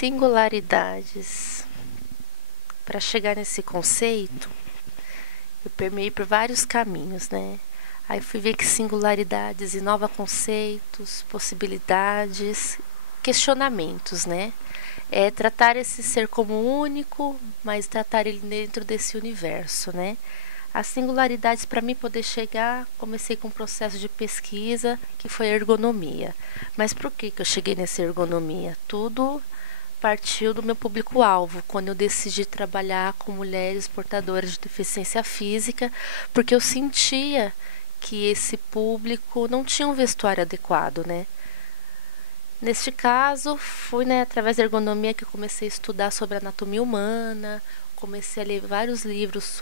Singularidades. Para chegar nesse conceito, eu permeei por vários caminhos, né? Aí fui ver que singularidades inova conceitos, possibilidades, questionamentos, né? É tratar esse ser como único, mas tratar ele dentro desse universo, né? As singularidades, para mim poder chegar, comecei com um processo de pesquisa que foi a ergonomia. Mas por que eu cheguei nessa ergonomia? Tudo partiu do meu público-alvo, quando eu decidi trabalhar com mulheres portadoras de deficiência física, porque eu sentia que esse público não tinha um vestuário adequado, né? Neste caso, foi através da ergonomia que eu comecei a estudar sobre a anatomia humana, comecei a ler vários livros,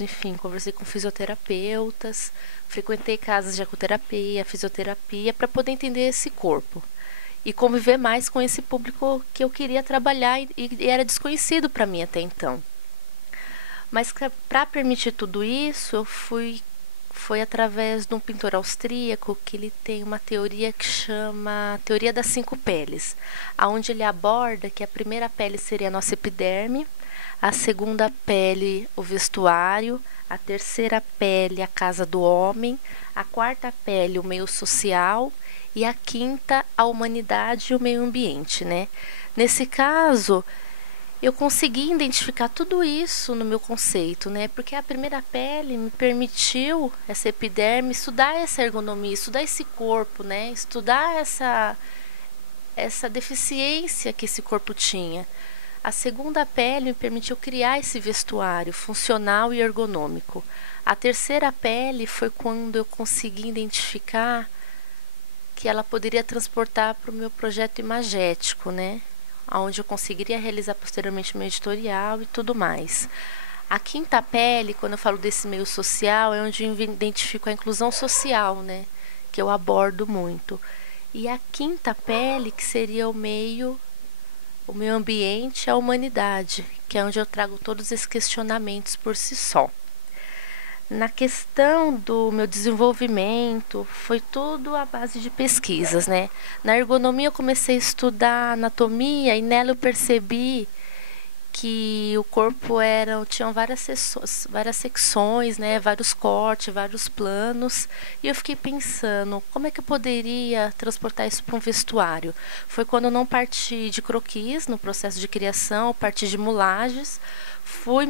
enfim, conversei com fisioterapeutas, frequentei casas de ecoterapia, fisioterapia, para poder entender esse corpo e conviver mais com esse público que eu queria trabalhar e era desconhecido para mim até então. Mas para permitir tudo isso, foi através de um pintor austríaco que ele tem uma teoria que chama Teoria das 5 peles, onde ele aborda que a primeira pele seria a nossa epiderme, a segunda pele o vestuário, a terceira pele a casa do homem, a quarta pele o meio social e a quinta a humanidade e o meio ambiente, né? Nesse caso, eu consegui identificar tudo isso no meu conceito, né? Porque a primeira pele me permitiu, essa epiderme, estudar essa ergonomia, estudar esse corpo, né? Estudar essa deficiência que esse corpo tinha. A segunda pele me permitiu criar esse vestuário funcional e ergonômico. A terceira pele foi quando eu consegui identificar que ela poderia transportar para o meu projeto imagético, né? Onde eu conseguiria realizar posteriormente meu editorial e tudo mais. A quinta pele, quando eu falo desse meio social, é onde eu identifico a inclusão social, né? Que eu abordo muito. E a quinta pele, que seria o meio ambiente, a humanidade, que é onde eu trago todos esses questionamentos por si só. Na questão do meu desenvolvimento, foi tudo à base de pesquisas, né? Na ergonomia eu comecei a estudar anatomia e nela eu percebi que o corpo tinham várias secções, né? Vários cortes, vários planos. E eu fiquei pensando, como é que eu poderia transportar isso para um vestuário? Foi quando eu não parti de croquis no processo de criação, parti de mulagens, fui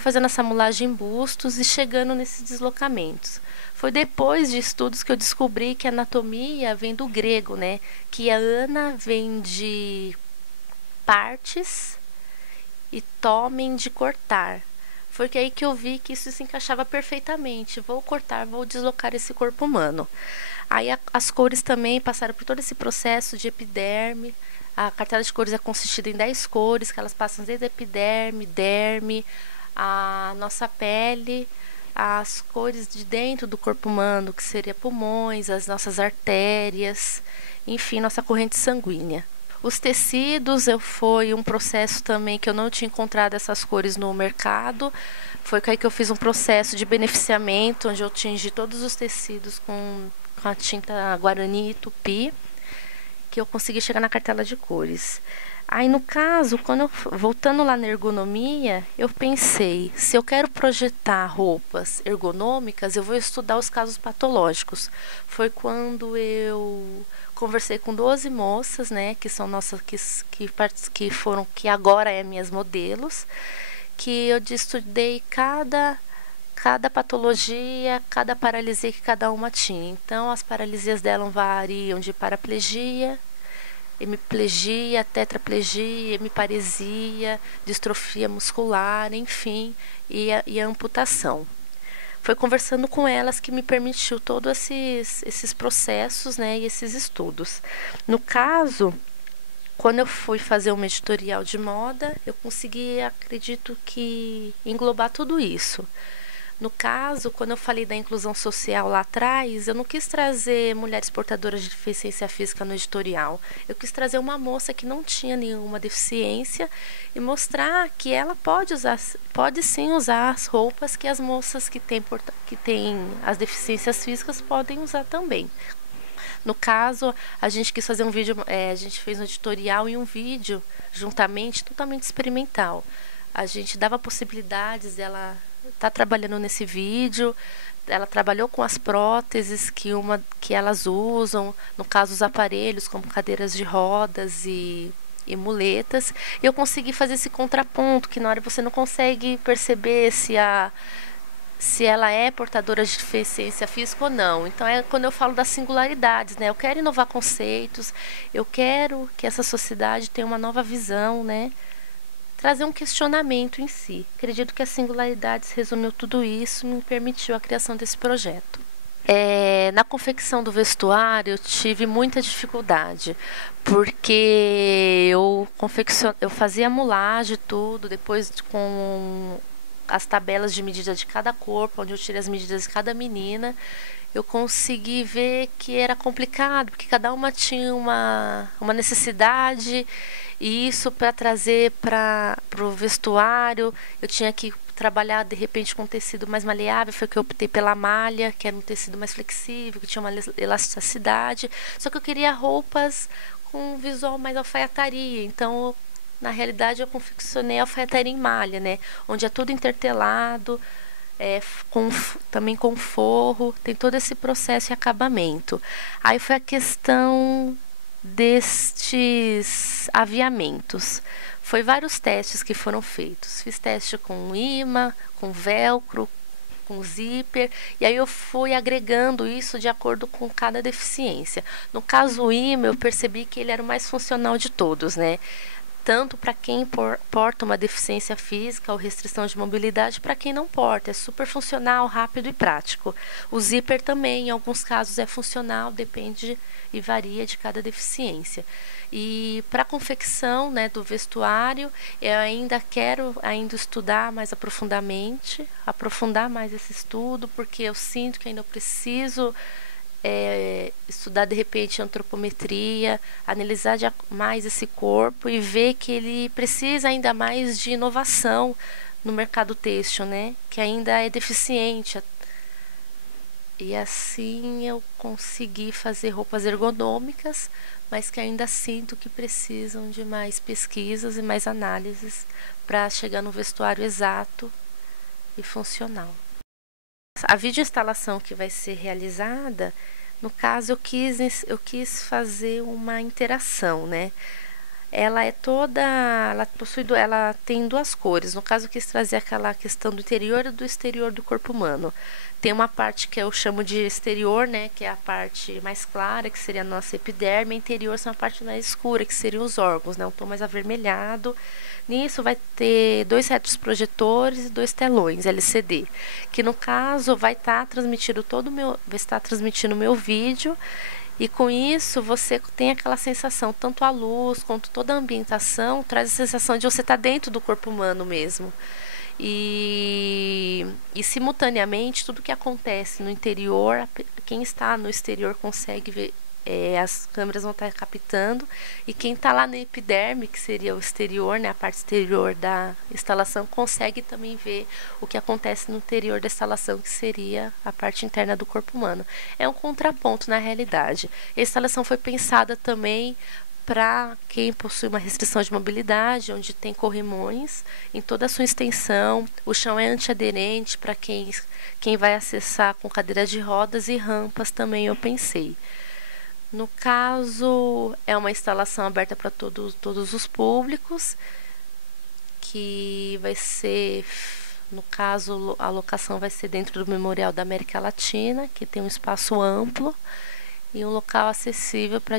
fazendo essa mulagem em bustos e chegando nesses deslocamentos. Foi depois de estudos que eu descobri que a anatomia vem do grego, né? Que a ana vem de partes e tomem de cortar. Foi aí que eu vi que isso se encaixava perfeitamente. Vou cortar, vou deslocar esse corpo humano. Aí as cores também passaram por todo esse processo de epiderme. A cartela de cores é consistida em 10 cores, que elas passam desde a epiderme, derme, a nossa pele, as cores de dentro do corpo humano, que seria pulmões, as nossas artérias, enfim, nossa corrente sanguínea. Os tecidos foi um processo também que eu não tinha encontrado essas cores no mercado. Foi aí que eu fiz um processo de beneficiamento, onde eu tingi todos os tecidos com a tinta Guarani e Tupi, que eu consegui chegar na cartela de cores. Aí, no caso, voltando lá na ergonomia, eu pensei, se eu quero projetar roupas ergonômicas, eu vou estudar os casos patológicos. Foi quando eu conversei com 12 moças, né, que são nossas, que agora é minhas modelos, que eu estudei cada patologia, cada paralisia que cada uma tinha. Então, as paralisias dela variam de paraplegia, hemiplegia, tetraplegia, hemiparesia, distrofia muscular, enfim, e a amputação. Foi conversando com elas que me permitiu todos esses processos, né, e esses estudos. No caso, quando eu fui fazer um editorial de moda, eu consegui, acredito que, englobar tudo isso. No caso, quando eu falei da inclusão social lá atrás, eu não quis trazer mulheres portadoras de deficiência física no editorial. Eu quis trazer uma moça que não tinha nenhuma deficiência e mostrar que ela pode sim usar as roupas que as moças que têm as deficiências físicas podem usar também. No caso, a gente quis fazer um vídeo, a gente fez um editorial e um vídeo juntamente, totalmente experimental. A gente dava possibilidades dela estar trabalhando nesse vídeo. Ela trabalhou com as próteses que elas usam, no caso os aparelhos como cadeiras de rodas e muletas. E eu consegui fazer esse contraponto, que na hora você não consegue perceber se ela é portadora de deficiência física ou não. Então é quando eu falo das singularidades, né? Eu quero inovar conceitos, eu quero que essa sociedade tenha uma nova visão, né? Trazer um questionamento em si. Acredito que as singularidades resumiu tudo isso e me permitiu a criação desse projeto. Na confecção do vestuário eu tive muita dificuldade, porque eu fazia a mulagem tudo, depois com as tabelas de medida de cada corpo, onde eu tirei as medidas de cada menina, eu consegui ver que era complicado, porque cada uma tinha uma necessidade, e isso para trazer para o vestuário, eu tinha que trabalhar de repente com um tecido mais maleável, foi que eu optei pela malha, que era um tecido mais flexível, que tinha uma elasticidade, só que eu queria roupas com um visual mais alfaiataria, então na realidade eu confeccionei alfaiataria em malha, né, onde é tudo intertelado, também com forro, tem todo esse processo e acabamento. Aí foi a questão destes aviamentos. Foi vários testes que foram feitos. Fiz teste com imã, com velcro, com zíper, e aí eu fui agregando isso de acordo com cada deficiência. No caso o imã, eu percebi que ele era o mais funcional de todos, né? Tanto para quem porta uma deficiência física ou restrição de mobilidade, para quem não porta. É super funcional, rápido e prático. O zíper também, em alguns casos, é funcional, depende e varia de cada deficiência. E para a confecção, né, do vestuário, eu ainda quero estudar mais aprofundadamente, aprofundar mais esse estudo, porque eu sinto que ainda preciso estudar de repente antropometria, analisar mais esse corpo e ver que ele precisa ainda mais de inovação no mercado têxtil, né? Que ainda é deficiente. E assim eu consegui fazer roupas ergonômicas, mas que ainda sinto que precisam de mais pesquisas e mais análises para chegar no vestuário exato e funcional. A videoinstalação que vai ser realizada, no caso eu quis fazer uma interação, né? Ela tem duas cores. No caso eu quis trazer aquela questão do interior e do exterior do corpo humano. Tem uma parte que eu chamo de exterior, né, que é a parte mais clara, que seria a nossa epiderme, e interior são a parte mais escura, que seriam os órgãos, né, um tom mais avermelhado. Nisso vai ter 2 retroprojetores e 2 telões LCD, que no caso vai estar transmitindo o meu vídeo, e com isso você tem aquela sensação, tanto a luz quanto toda a ambientação traz a sensação de você estar dentro do corpo humano mesmo. E simultaneamente tudo que acontece no interior, quem está no exterior consegue ver, as câmeras vão estar captando, e quem está lá na epiderme, que seria o exterior, né, a parte exterior da instalação, consegue também ver o que acontece no interior da instalação, que seria a parte interna do corpo humano. É um contraponto na realidade. A instalação foi pensada também para quem possui uma restrição de mobilidade, onde tem corrimões em toda a sua extensão. O chão é antiaderente para quem vai acessar com cadeira de rodas, e rampas também eu pensei. No caso, é uma instalação aberta para todos os públicos, que vai ser, no caso, a locação vai ser dentro do Memorial da América Latina, que tem um espaço amplo e um local acessível para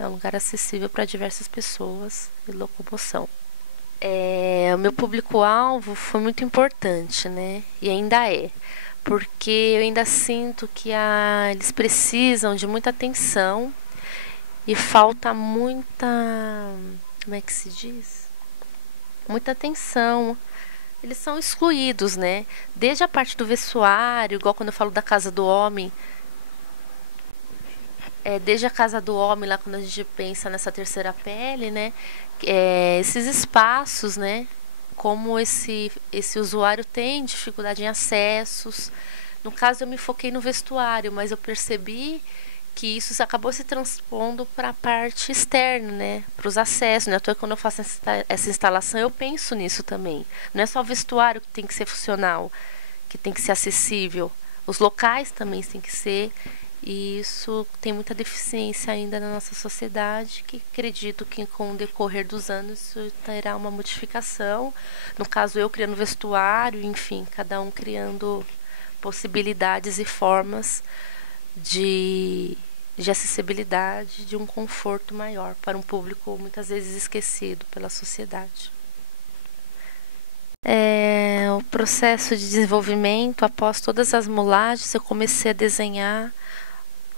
um lugar acessível para diversas pessoas e locomoção. O meu público-alvo foi muito importante, né? E ainda é, porque eu ainda sinto que eles precisam de muita atenção e falta muita, como é que se diz? Muita atenção. Eles são excluídos, né? Desde a parte do vestuário, igual quando eu falo da casa do homem, desde a casa do homem, lá quando a gente pensa nessa terceira pele, né? Esses espaços, né? Como esse usuário tem dificuldade em acessos. No caso, eu me foquei no vestuário, mas eu percebi que isso acabou se transpondo para a parte externa, né? Para os acessos, né? Então, quando eu faço essa instalação, eu penso nisso também. Não é só o vestuário que tem que ser funcional, que tem que ser acessível. Os locais também têm que ser. E isso tem muita deficiência ainda na nossa sociedade, que acredito que com o decorrer dos anos isso terá uma modificação. No caso, eu criando vestuário, enfim, cada um criando possibilidades e formas de acessibilidade, de um conforto maior para um público muitas vezes esquecido pela sociedade. O processo de desenvolvimento, após todas as molagens, eu comecei a desenhar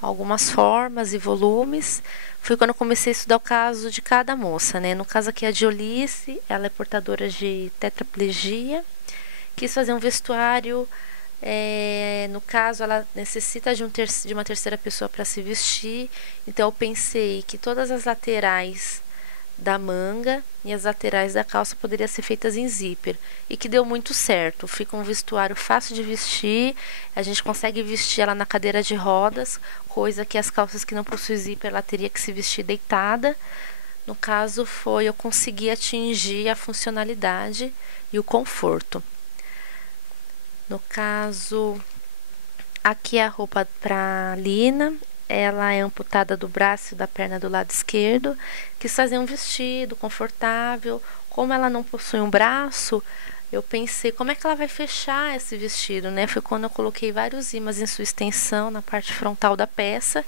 algumas formas e volumes. Foi quando eu comecei a estudar o caso de cada moça, né? No caso aqui a de Olice, ela é portadora de tetraplegia, quis fazer um vestuário. No caso, ela necessita de uma terceira pessoa para se vestir. Então, eu pensei que todas as laterais da manga e as laterais da calça poderiam ser feitas em zíper. E que deu muito certo. Fica um vestuário fácil de vestir. A gente consegue vestir ela na cadeira de rodas, coisa que as calças que não possuem zíper, ela teria que se vestir deitada. No caso, eu consegui atingir a funcionalidade e o conforto. No caso, aqui a roupa para Lina, ela é amputada do braço e da perna do lado esquerdo. Quis fazer um vestido confortável. Como ela não possui um braço, eu pensei como é que ela vai fechar esse vestido, né? Foi quando eu coloquei vários ímãs em sua extensão na parte frontal da peça,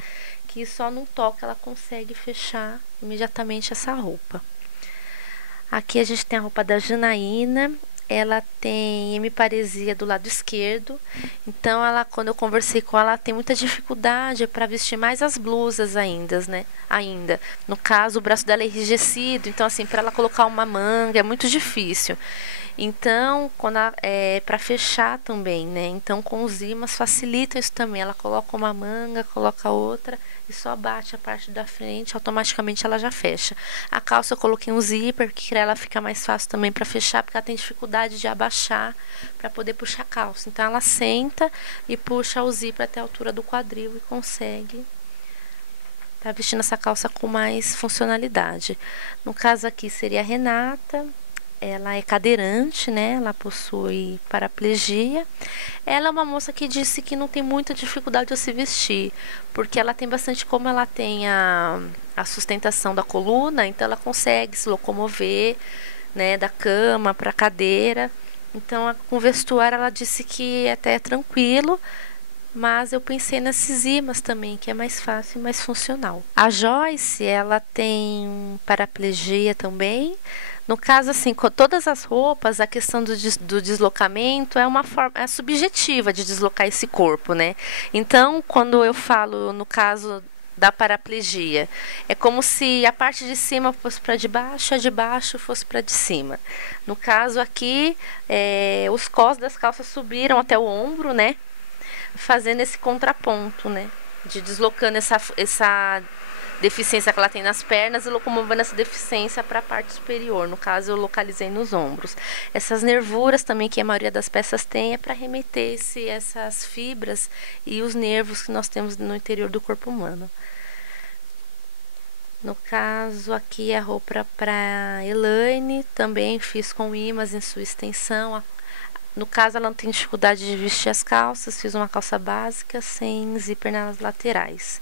que só num toque ela consegue fechar imediatamente essa roupa. Aqui a gente tem a roupa da Janaína. Ela tem hemiparesia do lado esquerdo. Então, quando eu conversei com ela tem muita dificuldade para vestir mais as blusas ainda, né? No caso, o braço dela é enrijecido. Então, assim, para ela colocar uma manga é muito difícil. Então, para fechar também, né? Então, com os ímãs facilita isso também. Ela coloca uma manga, coloca outra e só bate a parte da frente, automaticamente ela já fecha. A calça eu coloquei um zíper, que ela fica mais fácil também para fechar, porque ela tem dificuldade de abaixar para poder puxar a calça. Então, ela senta e puxa o zíper até a altura do quadril e consegue estar vestindo essa calça com mais funcionalidade. No caso aqui seria a Renata. Ela é cadeirante, né? Ela possui paraplegia. Ela é uma moça que disse que não tem muita dificuldade de se vestir, porque ela tem bastante, como ela tem a sustentação da coluna, então ela consegue se locomover, né, da cama para a cadeira. Então, com o vestuário, ela disse que até é tranquilo, mas eu pensei nesses ímãs também, que é mais fácil e mais funcional. A Joyce, ela tem paraplegia também. No caso, assim, com todas as roupas, a questão do deslocamento é uma forma subjetiva de deslocar esse corpo, né? Então, quando eu falo, no caso da paraplegia, é como se a parte de cima fosse para de baixo, a de baixo fosse para de cima. No caso aqui, os cós das calças subiram até o ombro, né? Fazendo esse contraponto, né? De deslocando essa deficiência que ela tem nas pernas e locomovendo essa deficiência para a parte superior. No caso, eu localizei nos ombros. Essas nervuras também, que a maioria das peças tem, é para remeter essas fibras e os nervos que nós temos no interior do corpo humano. No caso, aqui a roupa para Elaine, também fiz com ímãs em sua extensão. No caso, ela não tem dificuldade de vestir as calças, fiz uma calça básica sem zíper nas laterais.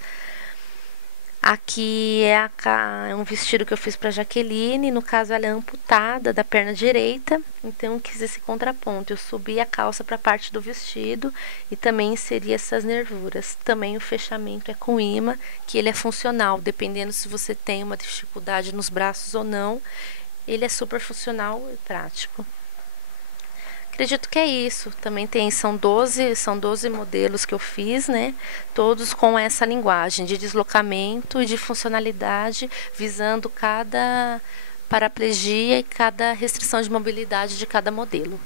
Aqui é um vestido que eu fiz para Jaqueline. No caso, ela é amputada da perna direita. Então, eu quis esse contraponto. Eu subi a calça para a parte do vestido e também inseri essas nervuras. Também o fechamento é com imã, que ele é funcional. Dependendo se você tem uma dificuldade nos braços ou não, ele é super funcional e prático. Acredito que é isso. Também são 12 modelos que eu fiz, né? Todos com essa linguagem de deslocamento e de funcionalidade, visando cada paraplegia e cada restrição de mobilidade de cada modelo.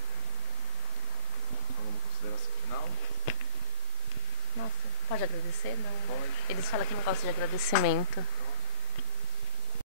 Alguma consideração final? Nossa, pode agradecer? Não. Pode. Eles falam que não gostam de agradecimento.